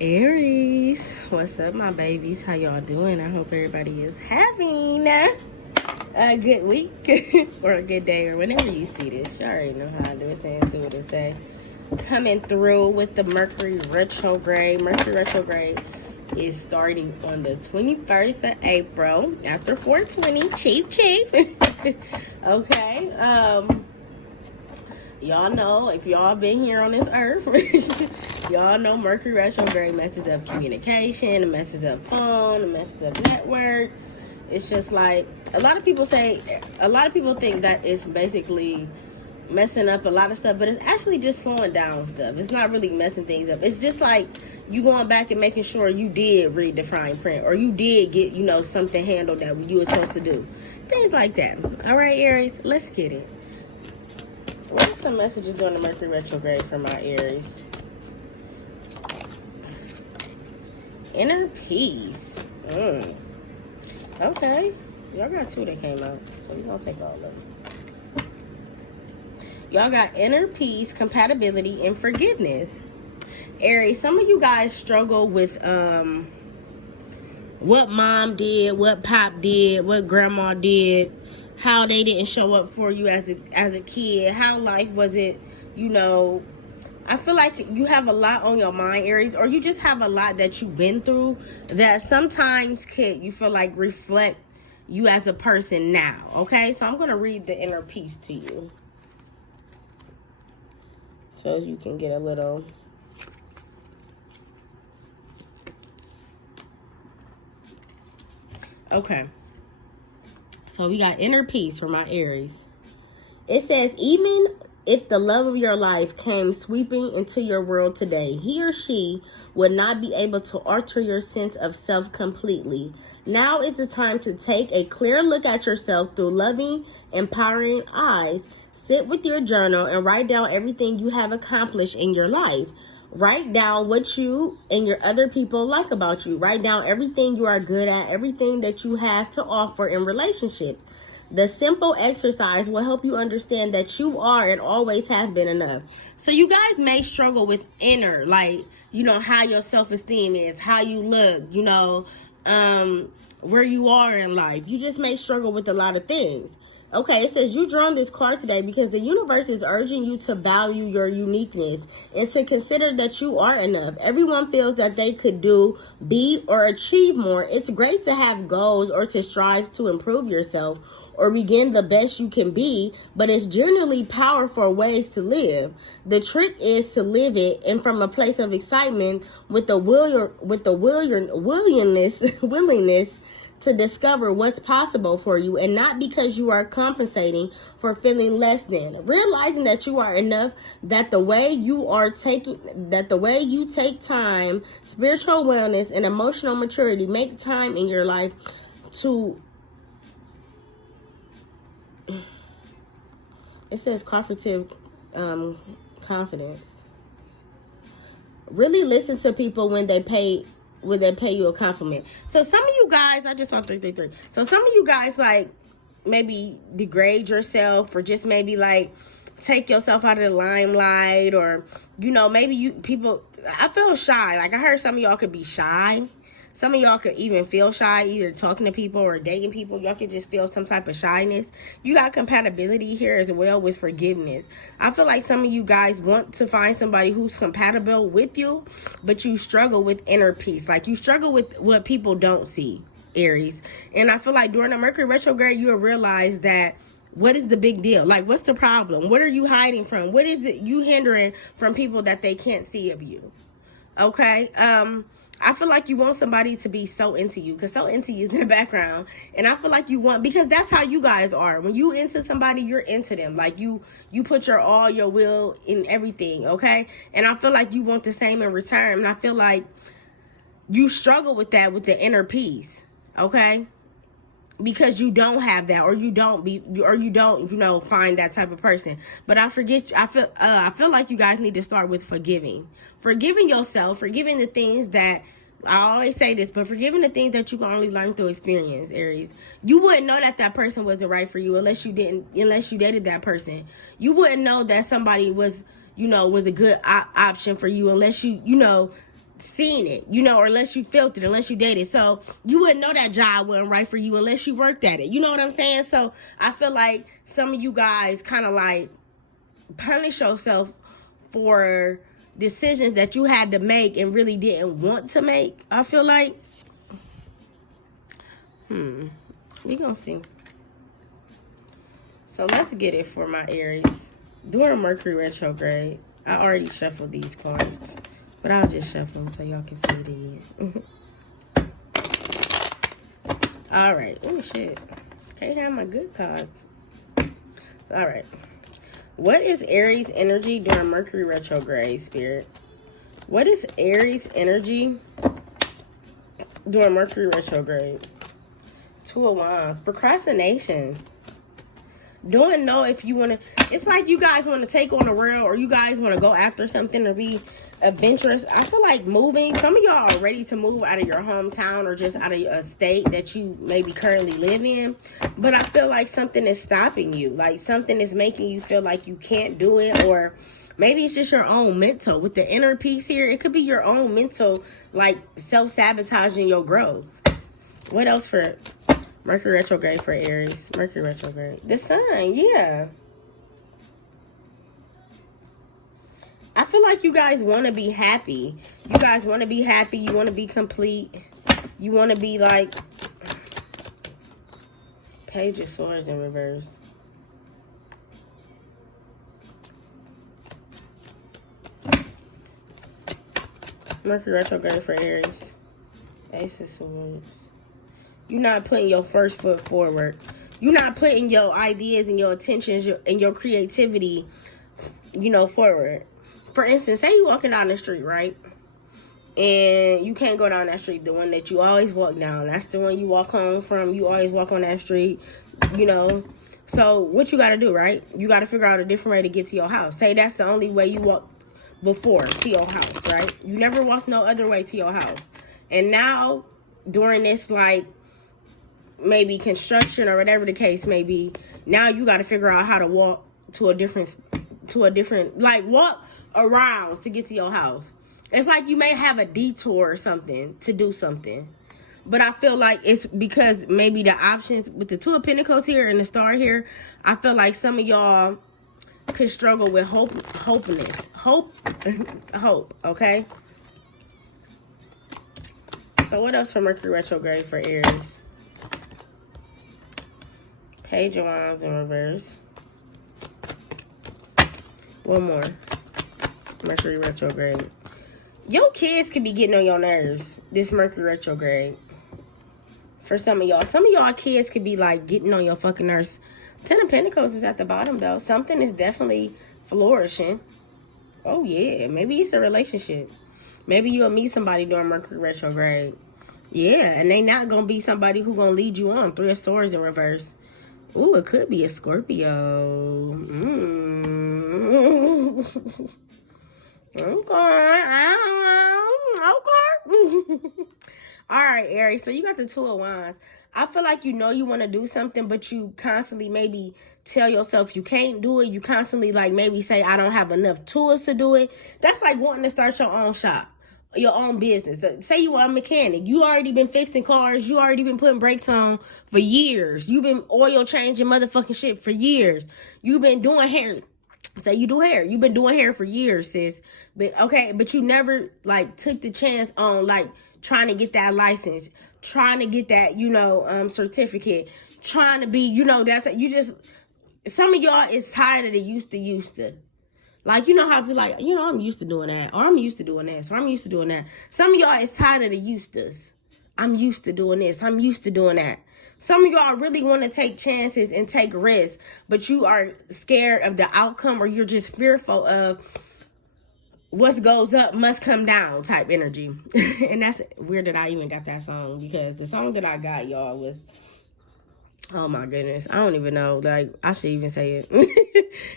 Aries, what's up, my babies? How y'all doing? I hope everybody is having a good week or a good day or whenever you see this. You already know how I do it. Say into it and say. Coming through with the Mercury Retrograde. Mercury Retrograde is starting on the 21st of April after 420. Cheap. Okay. Y'all know, if y'all been here on this earth, y'all know Mercury Retrograde messes up communication, it messes up phone, it messes up network. It's just like, a lot of people think that it's basically messing up a lot of stuff, but it's actually just slowing down stuff. It's not really messing things up. It's just like you going back and making sure you did read the fine print, or you did get, something handled that you were supposed to do. Things like that. All right, Aries, let's get it. What are some messages during the Mercury Retrograde for my Aries? Inner peace. Okay. Y'all got two that came out, so we're going to take all of them. Y'all got inner peace, compatibility, and forgiveness. Aries, some of you guys struggle with what mom did, what pop did, what grandma did, how they didn't show up for you as a kid, how life was it, I feel like you have a lot on your mind, Aries, or you just have a lot that you've been through that sometimes you feel like reflect you as a person now, okay? So I'm going to read the inner peace to you so you can get a little... Okay. So we got inner peace for my Aries. It says, even if the love of your life came sweeping into your world today, he or she would not be able to alter your sense of self completely. Now is the time to take a clear look at yourself through loving, empowering eyes. Sit with your journal and write down everything you have accomplished in your life. Write down what you and your other people like about you. Write down everything you are good at, everything that you have to offer in relationships. The simple exercise will help you understand that you are and always have been enough. So you guys may struggle with inner, how your self-esteem is, how you look, where you are in life. You just may struggle with a lot of things. Okay, it says you drawn this card today because the universe is urging you to value your uniqueness and to consider that you are enough. Everyone feels that they could do, be, or achieve more. It's great to have goals or to strive to improve yourself or begin the best you can be, but it's generally powerful ways to live. The trick is to live it and from a place of excitement with the willingness to discover what's possible for you, and not because you are compensating for feeling less than. Realizing that you are enough, that the way you take time, spiritual wellness, and emotional maturity, make time in your life to, it says cooperative confidence. Really listen to people when they pay you a compliment. So some of you guys, I just saw 333. So some of you guys maybe degrade yourself, or just maybe take yourself out of the limelight, or maybe I feel shy. I heard some of y'all could be shy. Some of y'all could even feel shy, either talking to people or dating people. Y'all could just feel some type of shyness. You got compatibility here as well with forgiveness. I feel like some of you guys want to find somebody who's compatible with you, but you struggle with inner peace. You struggle with what people don't see, Aries. And I feel like during the Mercury retrograde, you'll realize that what is the big deal? What's the problem? What are you hiding from? What is it you hindering from people that they can't see of you? Okay? I feel like you want somebody to be so into you, because so into you is in the background. And I feel like you want, because that's how you guys are. When you into somebody, you're into them. You put all your will in everything, okay? And I feel like you want the same in return. And I feel like you struggle with that, with the inner peace, okay? Because you don't have that, or you don't find that type of person. But I feel like you guys need to start with forgiving yourself, forgiving the things that, I always say this, but forgiving the things that you can only learn through experience, Aries. You wouldn't know that person wasn't right for you unless you dated that person. You wouldn't know that somebody was a good option for you unless you seen it, you know, or unless you felt it, unless you dated. So you wouldn't know that job wasn't right for you unless you worked at it. You know what I'm saying? So I feel like some of you guys kind of like punish yourself for decisions that you had to make and really didn't want to make. I feel like, we gonna see. So let's get it for my Aries. During Mercury retrograde, I already shuffled these cards, but I'll just shuffle them so y'all can see it again. All right. Oh, shit. Can't have my good cards. All right. What is Aries energy during Mercury retrograde, Spirit? What is Aries energy during Mercury retrograde? Two of Wands. Procrastination. Don't know if you want to. It's like you guys want to take on a world, or you guys want to go after something or be adventurous. I feel like moving. Some of y'all are ready to move out of your hometown or just out of a state that you maybe currently live in. But I feel like something is stopping you. Like something is making you feel like you can't do it, or maybe it's just your own mental. With the inner peace here, it could be your own mental, like self-sabotaging your growth. What else for Mercury retrograde for Aries? Mercury retrograde. The sun, yeah. I feel like you guys want to be happy. You guys want to be happy. You want to be complete. You want to be like... Page of Swords in reverse. Mercury retrograde for Aries. Ace of Swords. You're not putting your first foot forward. You're not putting your ideas and your attentions and your creativity, you know, forward. For instance, say you're walking down the street, right? And you can't go down that street, the one that you always walk down. That's the one you walk home from. You always walk on that street, you know. So what you got to do, right? You got to figure out a different way to get to your house. Say that's the only way you walked before to your house, right? You never walked no other way to your house. And now, during this, like, maybe construction or whatever the case may be, now you got to figure out how to walk to a different, like, walk around to get to your house. It's like you may have a detour or something to do something. But I feel like it's because maybe the options with the Two of Pentacles here and the Star here, I feel like some of y'all could struggle with hope, okay? So what else for Mercury retrograde for Aries? Page of Wands in reverse. One more. Mercury retrograde. Your kids could be getting on your nerves, this Mercury retrograde. For some of y'all. Some of y'all kids could be like getting on your fucking nerves. Ten of Pentacles is at the bottom though. Something is definitely flourishing. Oh yeah. Maybe it's a relationship. Maybe you'll meet somebody during Mercury retrograde. Yeah. And they not going to be somebody who going to lead you on. Three of Swords in reverse. Ooh, it could be a Scorpio. Okay. All right, Aries. So you got the Two of Wands. I feel like you know you want to do something, but you constantly maybe tell yourself you can't do it. You constantly like maybe say, I don't have enough tools to do it. That's like wanting to start your own shop, your own business. Say you are a mechanic. You already been fixing cars. You already been putting brakes on for years. You've been oil changing motherfucking shit for years. You've been doing hair. Say you do hair. You've been doing hair for years, sis. But okay, but you never like took the chance on like trying to get that license, trying to get that, you know, certificate, trying to be, you know, that's you just, some of y'all is tired of the used to. Like, you know how people like, you know, I'm used to doing that, or I'm used to doing this, or I'm used to doing that. Some of y'all is tired of the used to. I'm used to doing this. I'm used to doing that. Some of y'all really want to take chances and take risks, but you are scared of the outcome, or you're just fearful of what goes up must come down type energy. And that's weird that I even got that song, because the song that I got, y'all, was, oh my goodness, I don't even know, like, I should even say it.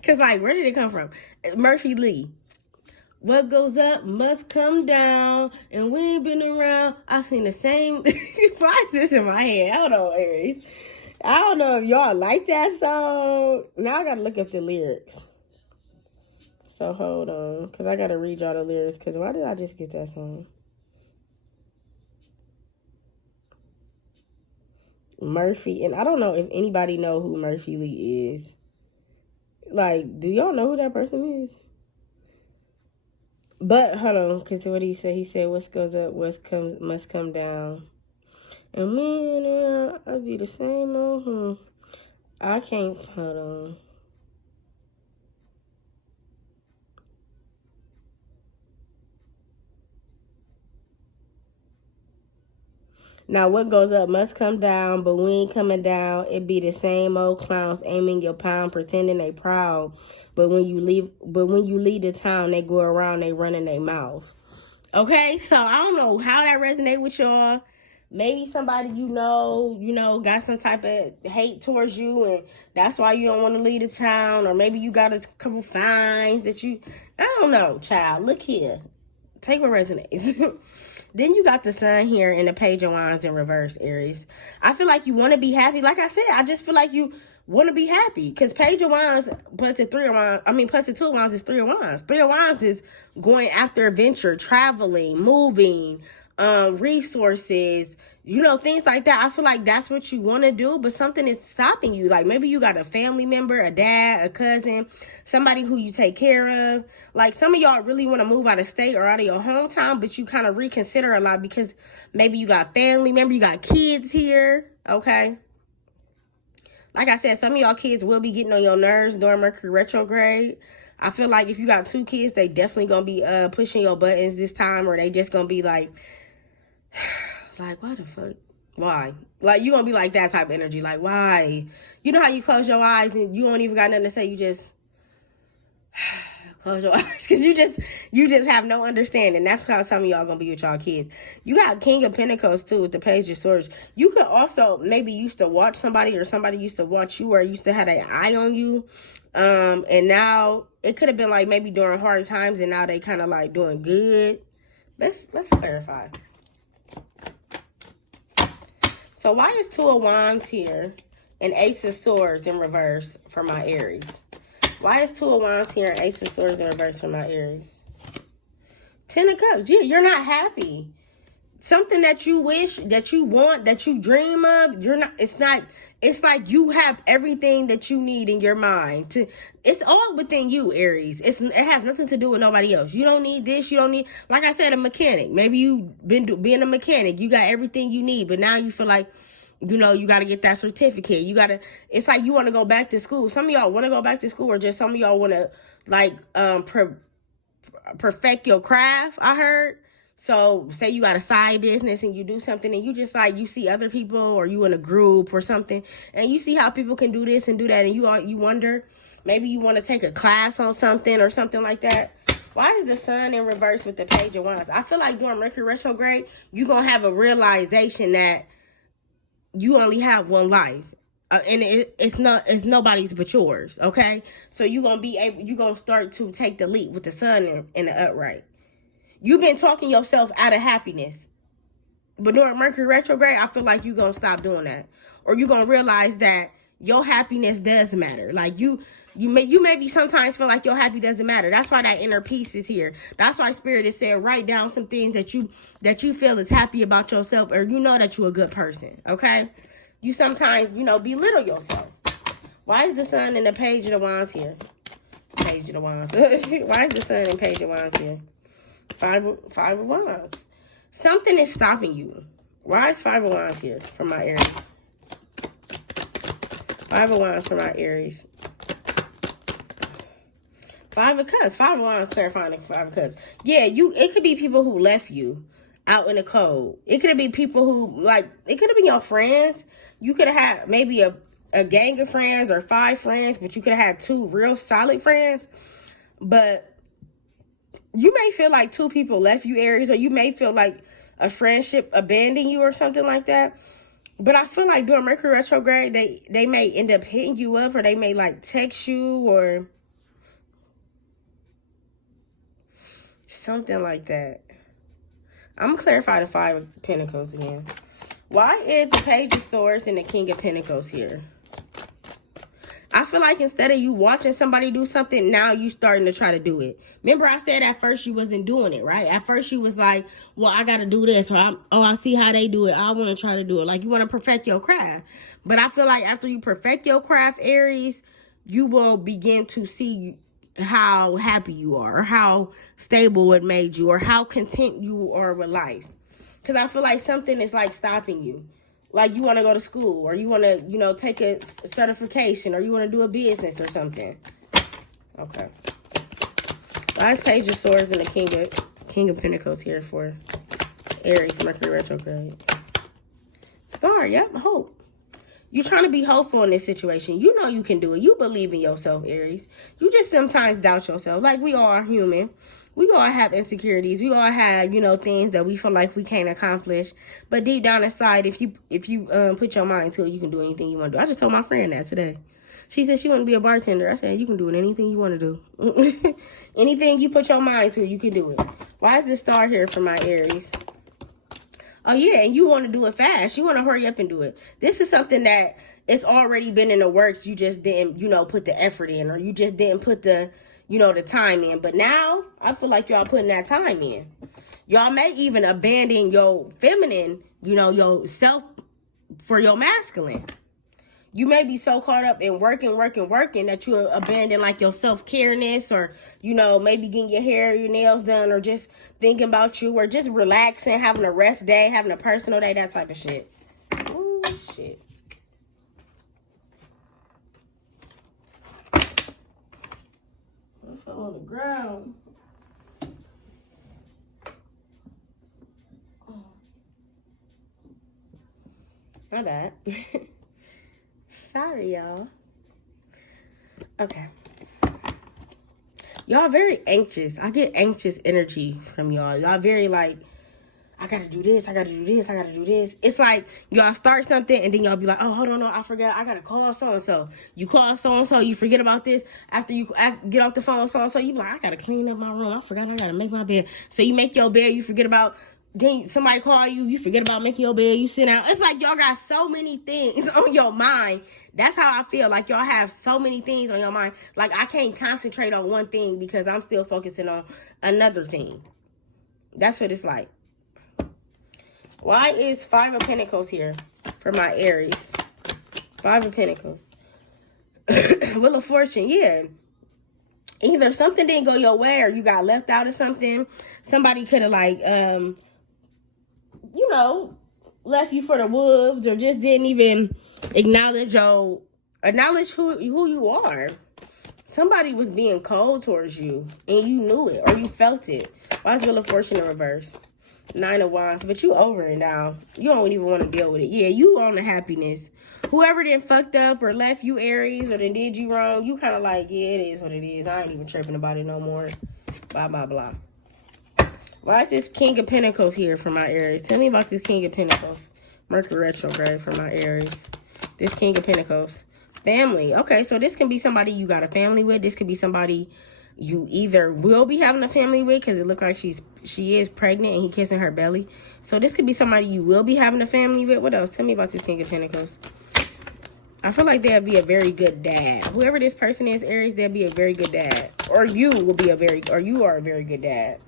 Because, like, where did it come from? Murphy Lee. What goes up must come down, and we ain't been around. I've seen the same. Why is this in my head? Hold on, Aries. I don't know if y'all like that song. Now I gotta look up the lyrics. So hold on, because I gotta read y'all the lyrics, because why did I just get that song? Murphy. And I don't know if anybody know who Murphy Lee is. Like, do y'all know who that person is? But, hold on, because what he said, what goes up, must come down. And when I'll be the same old, I can't, hold on. Now, what goes up must come down, but we ain't coming down. It be the same old clowns aiming your pound, pretending they proud. But when you leave the town, they go around, they run in their mouth. Okay, so I don't know how that resonates with y'all. Maybe somebody you know, got some type of hate towards you, and that's why you don't want to leave the town. Or maybe you got a couple fines that I don't know, child. Look here. Take what resonates. Then you got the sun here in the Page of Wands in reverse, Aries. I feel like you want to be happy. Like I said, I just feel like you want to be happy. Because Page of Wands plus the Two of Wands is Three of Wands. Three of Wands is going after adventure, traveling, moving, resources, things like that. I feel like that's what you want to do, but something is stopping you. Like maybe you got a family member, a dad, a cousin, somebody who you take care of. Like some of y'all really want to move out of state or out of your hometown, but you kind of reconsider a lot because maybe you got family member, you got kids here, okay? Like I said, some of y'all kids will be getting on your nerves during Mercury retrograde. I feel like if you got 2 kids, they definitely going to be pushing your buttons this time, or they just going to be like, why the fuck? Why? Like, you going to be like that type of energy. Like, why? You know how you close your eyes and you don't even got nothing to say. You just close your eyes because you just have no understanding. That's how some of y'all going to be with y'all kids. You got King of Pentacles, too, with the Page of Swords. You could also maybe used to watch somebody, or somebody used to watch you, or used to have an eye on you. And now it could have been like maybe during hard times, and now they kind of like doing good. Let's clarify. So why is Two of Wands here and Ace of Swords in reverse for my Aries? Why is Two of Wands here and Ace of Swords in reverse for my Aries? 10 of Cups. You're not happy. Something that you wish, that you want, that you dream of, it's like you have everything that you need in your mind. It's all within you, Aries. It has nothing to do with nobody else. You don't need this. You don't need, like I said, a mechanic. Maybe you've been being a mechanic. You got everything you need, but now you feel like, you got to get that certificate. It's like you want to go back to school. Some of y'all want to go back to school, or just some of y'all want to perfect your craft, I heard. So say you got a side business and you do something, and you just you see other people, or you in a group or something, and you see how people can do this and do that, and you wonder, maybe you want to take a class on something or something like that. Why is the sun in reverse with the Page of Wands? I feel like during Mercury retrograde, you're going to have a realization that you only have one life. And it's nobody's but yours, okay? So you're going to start to take the leap with the sun in the upright. You've been talking yourself out of happiness. But during Mercury retrograde, I feel like you're going to stop doing that. Or you're going to realize that your happiness does matter. Like you maybe sometimes feel like your happy doesn't matter. That's why that inner peace is here. That's why Spirit is saying write down some things that you feel is happy about yourself, or that you're a good person, okay? You sometimes, belittle yourself. Why is the sun in the Page of the Wands here? Page of the Wands. Why is the sun in Page of Wands here? Five of Wands. Something is stopping you. Why is 5 of Wands here for my Aries? 5 of Wands for my Aries. 5 of Cups. 5 of Wands clarifying the 5 of Cups. Yeah, it could be people who left you out in the cold. It could be people who, it could have been your friends. You could have had maybe a gang of friends or 5 friends, but you could have had 2 real solid friends. But you may feel like 2 people left you, Aries, or you may feel like a friendship abandoned you or something like that. But I feel like during Mercury retrograde, they may end up hitting you up, or they may text you or something like that. I'm going to clarify the 5 of Pentacles again. Why is the Page of Swords and the King of Pentacles here? I feel like instead of you watching somebody do something, now you starting to try to do it. Remember I said at first you wasn't doing it, right? At first you was like, well, I got to do this. Or I see how they do it. I want to try to do it. Like you want to perfect your craft. But I feel like after you perfect your craft, Aries, you will begin to see how happy you are, or how stable it made you, or how content you are with life. Because I feel like something is like stopping you. Like you want to go to school, or you want to, you know, take a certification, or you want to do a business or something. Okay. Last page of swords and the King of Pentacles here for Aries, Mercury retrograde. Star, yep, hope. You're trying to be hopeful in this situation. You know you can do it. You believe in yourself, Aries. You just sometimes doubt yourself. Like we all are human. We all have insecurities. We all have, you know, things that we feel like we can't accomplish. But deep down inside, if you put your mind to it, you can do anything you want to do. I just told my friend that today. She said she wanted to be a bartender. I said, you can do it. Anything you want to do. Anything you put your mind to, you can do it. Why is this star here for my Aries? Oh, yeah, and you want to do it fast. You want to hurry up and do it. This is something that it's already been in the works. You just didn't, you know, put the effort in, or you just didn't put the, you know, the time in. But now, I feel like y'all putting that time in. Y'all may even abandon your feminine, you know, your self for your masculine. You may be so caught up in working that you abandon like your self-careness, or, you know, maybe getting your hair, your nails done, or just thinking about you, or just relaxing, having a rest day, having a personal day, that type of shit. Ooh, shit. I fell on the ground. Oh. My bad. Sorry, y'all. Okay. Y'all very anxious. I get anxious energy from y'all. Y'all very like, I gotta do this, I gotta do this, I gotta do this. It's like y'all start something and then y'all be like, oh, hold on, no, I forgot. I gotta call so-and-so. You call so-and-so, you forget about this. After you get off the phone with so-and-so, you be like, I gotta clean up my room. I forgot I gotta make my bed. So you make your bed, you forget about, then somebody call you, you forget about making your bed, you sit down. It's like y'all got so many things on your mind. That's how I feel. Like y'all have so many things on your mind. Like I can't concentrate on one thing because I'm still focusing on another thing. That's what it's like. Why is 5 of Pentacles here for my Aries? 5 of Pentacles. Wheel of Fortune, yeah. Either something didn't go your way, or you got left out of something. Somebody could have like, you know, left you for the wolves, or just didn't even acknowledge who you are. Somebody was being cold towards you, and you knew it, or you felt it. Why is Wheel of Fortune in reverse? 9 of Wands, but you over it now. You don't even want to deal with it. Yeah, you on the happiness. Whoever then fucked up or left you, Aries, or then did you wrong, you kind of like, yeah, it is what it is. I ain't even tripping about it no more. Blah, blah, blah. Why is this King of Pentacles here for my Aries? Tell me about this King of Pentacles. Mercury retrograde for my Aries. This King of Pentacles. Family. Okay, so this can be somebody you got a family with. This could be somebody you either will be having a family with, because it looks like she is pregnant and he kissing her belly. So this could be somebody you will be having a family with. What else? Tell me about this King of Pentacles. I feel like they'll be a very good dad. Whoever this person is, Aries, they'll be a very good dad. Or you are a very good dad.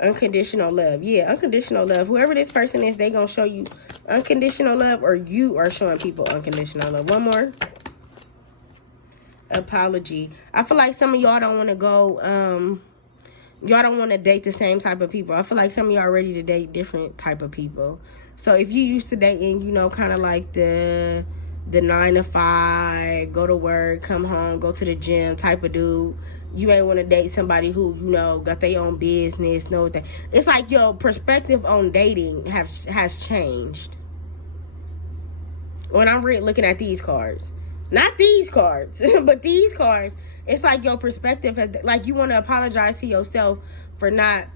Unconditional love. Yeah, unconditional love. Whoever this person is, they gonna show you unconditional love, or you are showing people unconditional love. One more. Apology. I feel like some of y'all don't want to go, y'all don't want to date the same type of people. I feel like some of y'all are ready to date different type of people. So if you used to dating, you know, kind of like the 9 to 5, go to work, come home, go to the gym type of dude, you may want to date somebody who, you know, got their own business, know that. It's like your perspective on dating has changed. When I'm looking at these cards. Not these cards, but these cards. It's like your perspective has, like you want to apologize to yourself for not.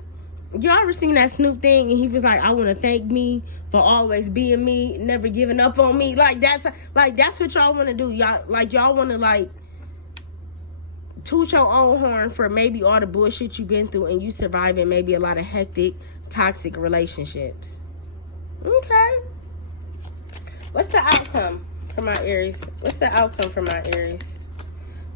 Y'all ever seen that Snoop thing? And he was like, I want to thank me for always being me, never giving up on me. Like that's what y'all want to do. Y'all want to like toot your own horn for maybe all the bullshit you've been through, and you surviving maybe a lot of hectic, toxic relationships. Okay. What's the outcome for my Aries? What's the outcome for my Aries?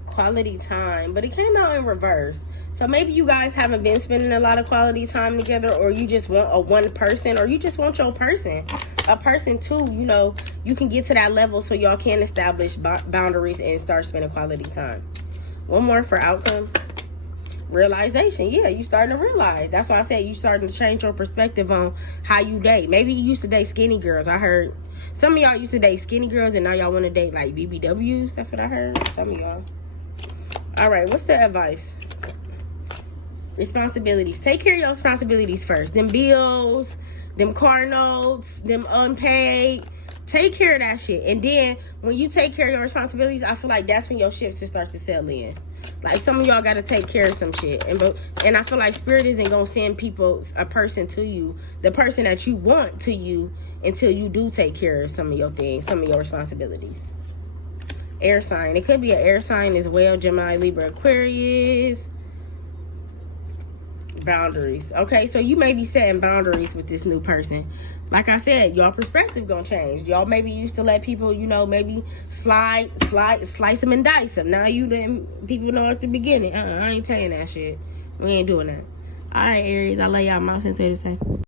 Quality time, but it came out in reverse. So maybe you guys haven't been spending a lot of quality time together, or you just want a one person, or you just want your person. A person too, you know, you can get to that level so y'all can establish boundaries and start spending quality time. One more for outcome. Realization. Yeah, you starting to realize. That's why I said you starting to change your perspective on how you date. Maybe you used to date skinny girls. I heard some of y'all used to date skinny girls and now y'all want to date like BBWs. That's what I heard. Some of y'all. All right, what's the advice? Responsibilities. Take care of your responsibilities first. Them bills, them car notes, them unpaid. Take care of that shit. And then when you take care of your responsibilities, I feel like that's when your shit should start to settle in. Like some of y'all got to take care of some shit. And I feel like Spirit isn't going to send a person to you, the person that you want to you, until you do take care of some of your things, some of your responsibilities. Air sign. It could be an air sign as well. Gemini, Libra, Aquarius. Boundaries. Okay, so you may be setting boundaries with this new person. Like I said, your perspective gonna change. Y'all maybe used to let people, you know, maybe slice them and dice them. Now you letting people know at the beginning, I ain't paying that shit. We ain't doing that. All right, Aries, I lay y'all mouse and say the same.